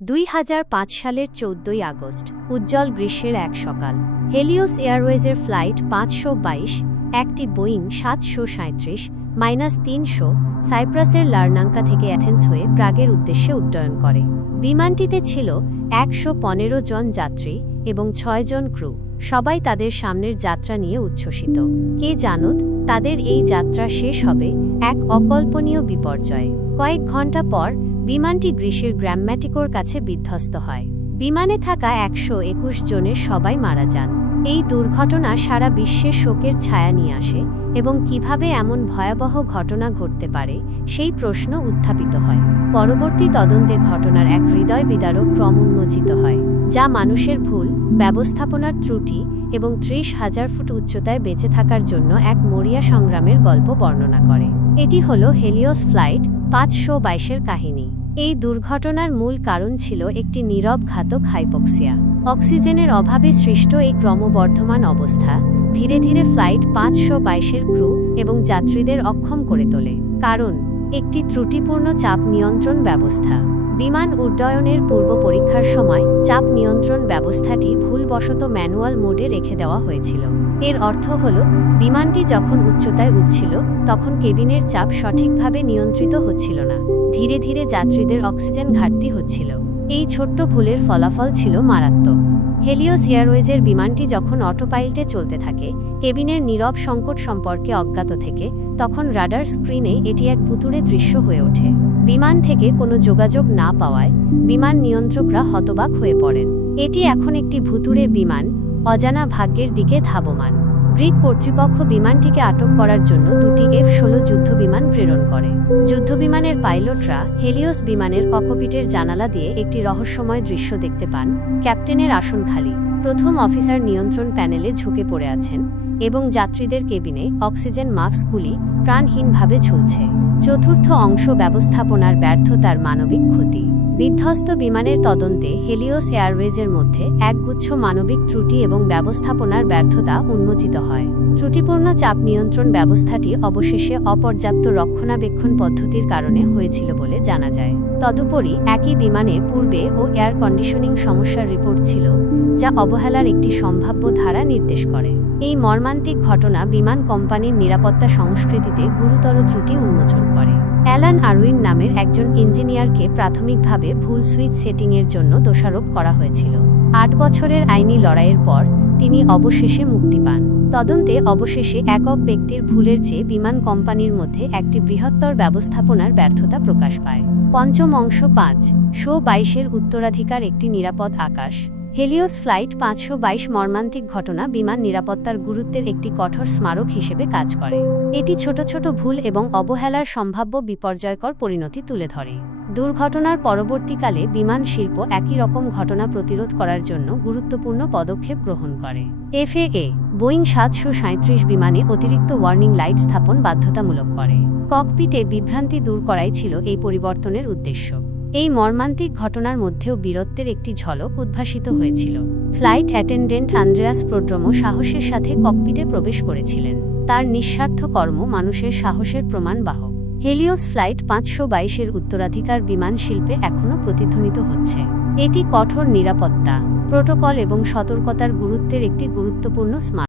2005 সালের 14 আগস্ট উজ্জ্বল গ্রীষ্মের এক সকাল হেলিওস এয়ারওয়েজের ফ্লাইট 522 একটি বোয়িং 737-300 সাইপ্রাসের লার্নাঙ্কা থেকে অ্যাথেন্স হয়ে প্রাগের উদ্দেশ্যে উড্ডয়ন করে। বিমানটিতে ছিল 115 জন যাত্রী এবং 6 জন ক্রু। সবাই তাদের সামনের যাত্রা নিয়ে উচ্ছ্বসিত। কে জানত তাদের এই যাত্রা শেষ হবে এক অকল্পনীয় বিপর্যয়ে। কয়েক ঘন্টা পর বিমানটি গ্রিসের গ্র্যামম্যাটিকোর কাছে বিধ্বস্ত হয়। বিমানে থাকা 121 জনের সবাই মারা যান। এই দুর্ঘটনা সারা বিশ্বে শোকের ছায়া নিয়ে আসে এবং কিভাবে এমন ভয়াবহ ঘটনা ঘটতে পারে সেই প্রশ্ন উত্থাপিত হয়। পরবর্তী তদন্তে ঘটনার এক হৃদয় বিদারক ক্রম উন্মোচিত হয়, যা মানুষের ভুল, ব্যবস্থাপনার ত্রুটি এবং 30,000 ফুট উচ্চতায় বেঁচে থাকার জন্য এক মরিয়া সংগ্রামের গল্প বর্ণনা করে। এটি হল হেলিওস ফ্লাইট 522-এর কাহিনী। এই দুর্ঘটনার মূল কারণ ছিল একটি নীরব ঘাতক হাইপোক্সিয়া। অক্সিজেনের অভাবে সৃষ্ট এই ক্রমবর্ধমান অবস্থা ধীরে ধীরে ফ্লাইট 522-এর ক্রু এবং যাত্রীদের অক্ষম করে তোলে। কারণ একটি ত্রুটিপূর্ণ চাপ নিয়ন্ত্রণ ব্যবস্থা। বিমান উড্ডয়নের পূর্ব পরীক্ষার সময় চাপ নিয়ন্ত্রণ ব্যবস্থাটি ভুলবশত ম্যানুয়াল মোডে রেখে দেওয়া হয়েছিল। এর অর্থ হল বিমানটি যখন উচ্চতায় উঠছিল তখন কেবিনের চাপ সঠিকভাবে নিয়ন্ত্রিত হচ্ছিল না। ধীরে ধীরে যাত্রীদের অক্সিজেন ঘাটতি হচ্ছিল। এই ছোট্ট ভুলের ফলাফল ছিল মারাত্মক। হেলিওস এয়ারওয়েজের বিমানটি যখন অটোপাইলটে চলতে থাকে, কেবিনের নীরব সংকট সম্পর্কে অজ্ঞাত থেকে, তখন রাডার স্ক্রিনে এটি এক ভুতুড়ে দৃশ্য হয়ে ওঠে। বিমান থেকে কোনো যোগাযোগ না পাওয়ায় বিমান নিয়ন্ত্রকরা হতবাক হয়ে পড়েন। এটি এখন একটি ভুতুড়ে বিমান, অজানা ভাগ্যের দিকে ধাবমান। গ্রিক কর্তৃপক্ষ বিমানটিকে আটক করার জন্য দুটি F-16 যুদ্ধবিমান প্রেরণ করে। যুদ্ধবিমানের পাইলটরা হেলিওস বিমানের ককপিটের জানালা দিয়ে একটি রহস্যময় দৃশ্য দেখতে পান। ক্যাপ্টেনের আসন খালি, প্রথম অফিসার নিয়ন্ত্রণ প্যানেলে ঝুঁকে পড়ে আছেন এবং যাত্রীদের কেবিনে অক্সিজেন মাস্কগুলি প্রাণহীনভাবে ঝুলছে। চতুর্থ অংশ ব্যবস্থাপনার ব্যর্থতার মানবিক ক্ষতি। বিধ্বস্ত বিমানের তদন্তে হেলিওস এয়ারওয়েজের মধ্যে একগুচ্ছ মানবিক ত্রুটি এবং ব্যবস্থাপনার ব্যর্থতা উন্মোচিত হয়। ত্রুটিপূর্ণ চাপ নিয়ন্ত্রণ ব্যবস্থাটি অবশেষে অপর্যাপ্ত রক্ষণাবেক্ষণ পদ্ধতির কারণে হয়েছিল বলে জানা যায়। তদুপরি একই বিমানে পূর্বে ও এয়ার কন্ডিশনিং সমস্যার রিপোর্ট ছিল, যা অবহেলার একটি সম্ভাব্য ধারা নির্দেশ করে। এই মর্মান্তিক ঘটনা বিমান কোম্পানির নিরাপত্তা সংস্কৃতিতে গুরুতর ত্রুটি উন্মোচন করে। অ্যালান আরউইন নামের একজন ইঞ্জিনিয়ারকে প্রাথমিকভাবে ভুল সুইচ সেটিংয়ের জন্য দোষারোপ করা হয়েছিল। 8 বছরের আইনি লড়াইয়ের পর তিনি অবশেষে মুক্তি পান। তদন্তে অবশেষে একক ব্যক্তির ভুলের চেয়ে বিমান কোম্পানির মধ্যে একটি বৃহত্তর ব্যবস্থাপনার ব্যর্থতা প্রকাশ পায়। পঞ্চম অংশ 522-এর উত্তরাধিকার, একটি নিরাপদ আকাশ। হেলিওস ফ্লাইট 522 মর্মান্তিক ঘটনা বিমান নিরাপত্তার গুরুত্বের একটি কঠোর স্মারক হিসেবে কাজ করে। এটি ছোট ছোট ভুল এবং অবহেলার সম্ভাব্য বিপর্যয়কর পরিণতি তুলে ধরে। দুর্ঘটনার পরবর্তীকালে বিমান শিল্প একই রকম ঘটনা প্রতিরোধ করার জন্য গুরুত্বপূর্ণ পদক্ষেপ গ্রহণ করে। FAA বোয়িং 737 বিমানে অতিরিক্ত ওয়ার্নিং লাইট স্থাপন বাধ্যতামূলক করে। ককপিটে বিভ্রান্তি দূর করাই ছিল এই পরিবর্তনের উদ্দেশ্য। এই মর্মান্তিক ঘটনার মধ্যেও বীরত্বের একটি ঝলক উদ্ভাসিত হয়েছিল। ফ্লাইট অ্যাটেন্ডেন্ট আন্দ্রেয়াস প্রোড্রোমো সাহসের সাথে ককপিটে প্রবেশ করেছিলেন। তার নিঃস্বার্থ কর্ম মানুষের সাহসের প্রমাণ বাহক। হেলিওস ফ্লাইট 522-এর উত্তরাধিকার বিমান শিল্পে এখনও প্রতিধ্বনিত হচ্ছে। এটি কঠোর নিরাপত্তা, প্রোটোকল এবং সতর্কতার গুরুত্বের একটি গুরুত্বপূর্ণ স্মারক।